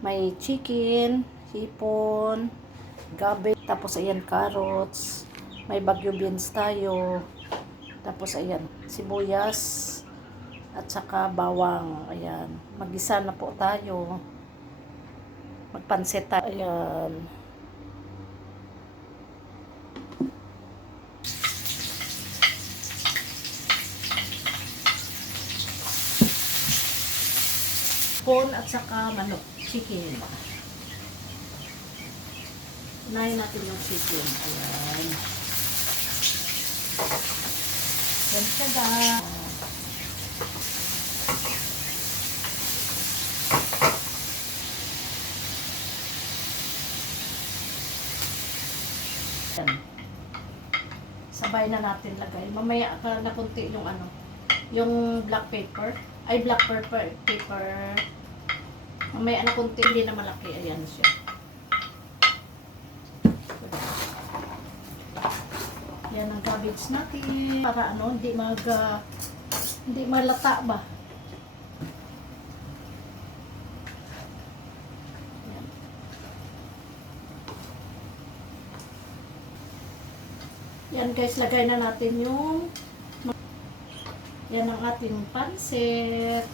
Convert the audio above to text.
May chicken, hipon, gabi, tapos ayan carrots, may bagyo beans tayo, tapos ayan sibuyas at saka bawang. Ayan, magisa na po tayo, magpansit tayo. Ayan, hipon at saka manok, chicken. Unahin natin yung chicken. Ayan. Yan siya ga. Yan. Sabay na natin lagay. Mamaya na kunti yung ano, yung black pepper. Ay, black pepper. Mamaya na kunti, hindi na malaki. Ayan siya. Yan ang cabbage natin. Para ano, hindi malata ba? Yan. Yan guys, lagay na natin yung yan ang ating pansit.